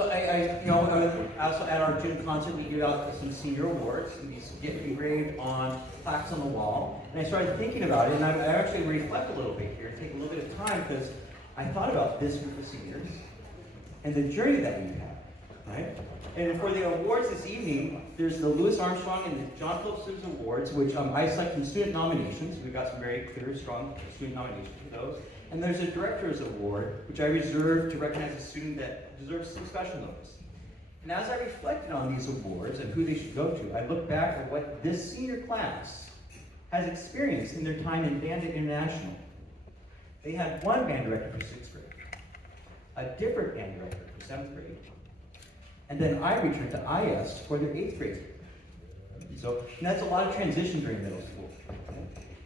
So also at our June concert, we give out some senior awards, and these get engraved on plaques on the wall. And I started thinking about it, and I actually reflect a little bit here, take a little bit of time, because I thought about this group of seniors and the journey that we've had, right? And for the awards this evening, there's the Louis Armstrong and the John Philip Sousa Awards, which I select from student nominations. We've got some very clear, strong student nominations for those. And there's a Director's Award, which I reserve to recognize a student that deserves some special notice. And as I reflected on these awards and who they should go to, I look back at what this senior class has experienced in their time in Band International. They had one band director for 6th grade, a different band director for 7th grade, and then I returned to IS for their 8th grade. So that's a lot of transition during middle school.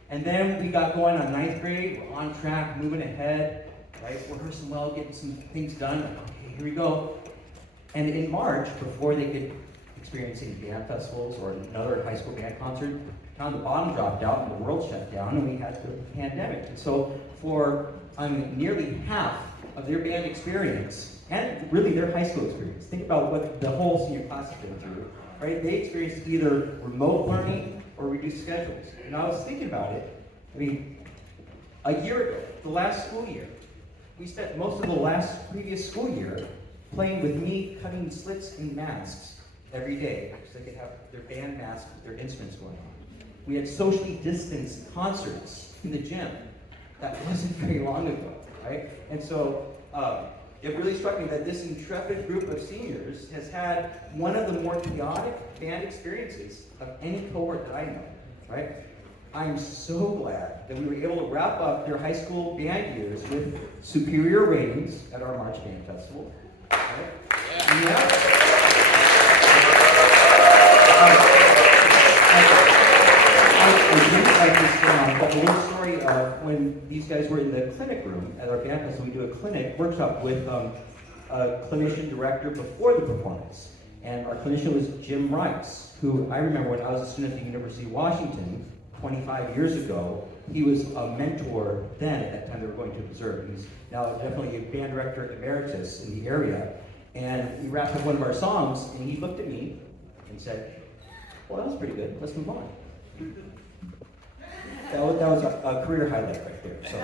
And then we got going on 9th grade, we're on track, moving ahead, right? Rehearsing well, getting some things done. Okay, here we go. And in March, before they could experience any band festivals or another high school band concert, the bottom dropped out and the world shut down and we had the pandemic. And so for nearly half of their band experience, and really their high school experience, think about what the whole senior class has been through, right? They experienced either remote learning or reduced schedules. And I was thinking about it, a year ago, the last school year, we spent most of the previous school year playing with me cutting slits in masks every day so they could have their band masks with their instruments going on. We had socially distanced concerts in the gym. That wasn't very long ago, right? And so it really struck me that this intrepid group of seniors has had one of the more chaotic band experiences of any cohort that I know, right? I'm so glad that we were able to wrap up their high school band years with superior ratings at our March Band Festival. Right? Yeah. I didn't like this but a little story of when these guys were in the clinic room at our band festival. We do a clinic workshop with a clinician director before the performance. And our clinician was Jim Rice, who I remember when I was a student at the University of Washington 25 years ago, he was a mentor then at that time they were going to observe. He's now definitely a band director emeritus in the area. And we wrapped up one of our songs, and he looked at me and said, well, that was pretty good. Let's move on. That was a career highlight right there. So I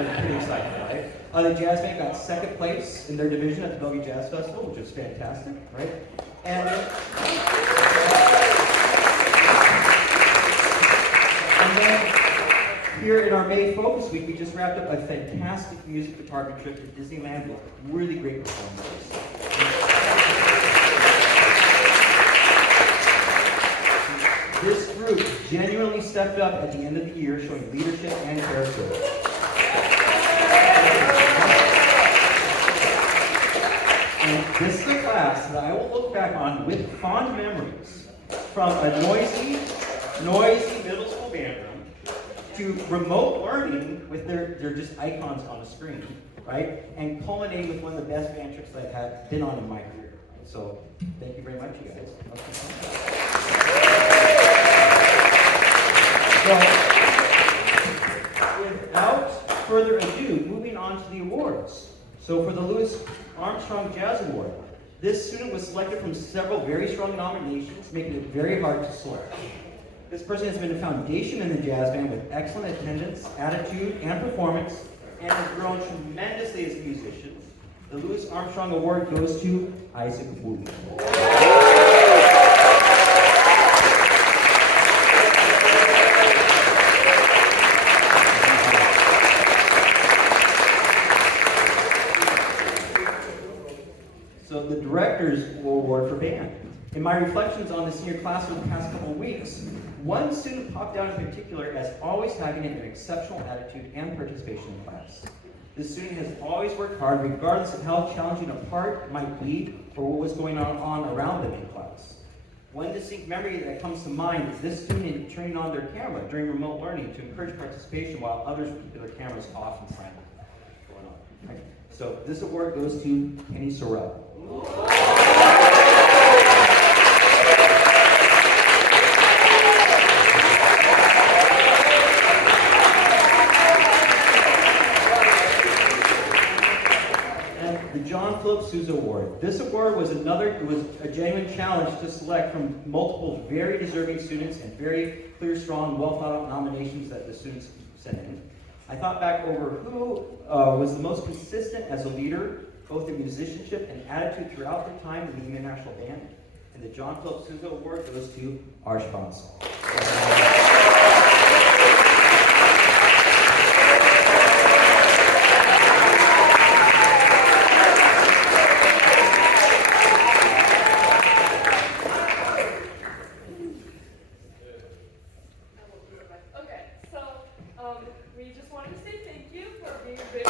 was pretty excited, right? The jazz band got second place in their division at the Bellevue Jazz Festival, which was fantastic, right? And then here in our May Focus Week, we just wrapped up a fantastic music department trip to Disneyland with really great performances. This group genuinely stepped up at the end of the year, showing leadership and character. And this is a class that I will look back on with fond memories from a noisy middle school band room to remote learning with their just icons on a screen, right? And culminating with one of the best band trips that I have been on in my career. So thank you very much, you guys. So, without further ado, moving on to the awards. So for the Louis Armstrong Jazz Award, this student was selected from several very strong nominations, making it very hard to select. This person has been a foundation in the jazz band with excellent attendance, attitude, and performance, and has grown tremendously as a musician. The Louis Armstrong Award goes to Isaac Wu. So the Director's Award for Band. In my reflections on the senior class over the past couple of weeks, one student popped out in particular as always having an exceptional attitude and participation in class. This student has always worked hard, regardless of how challenging a part might be or what was going on around them in class. One distinct memory that comes to mind is this student turning on their camera during remote learning to encourage participation while others keep their cameras off and silent. Going on. Right. So this award goes to Penny Sorrell. And the John Philip Sousa Award. This award Award was it was a genuine challenge to select from multiple very deserving students and very clear, strong, well thought out nominations that the students sent in. I thought back over who was the most consistent as a leader, both in musicianship and attitude throughout their time in the Union National Band. And the John Philip Sousa Award goes to Arsh Bansal. We just wanted to say thank you for being a big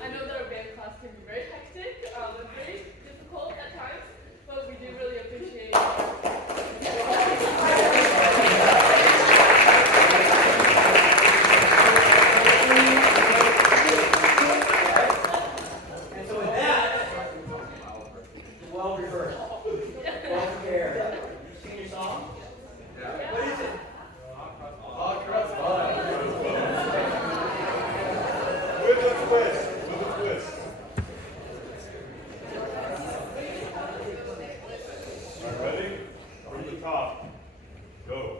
I know that our band class can be very hectic and very difficult at times, but we do really appreciate And so with that, well rehearsed, well prepared. You sing your song? Yeah. What is it? With a twist. With a twist. All right, ready? From the top. Go.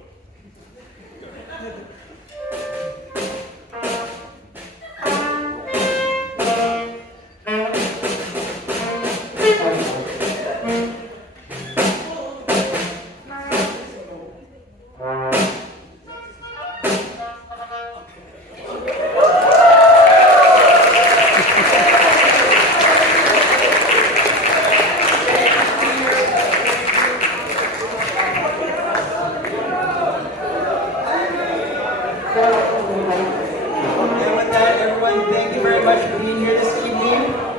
And with that, everyone, thank you very much for being here this evening.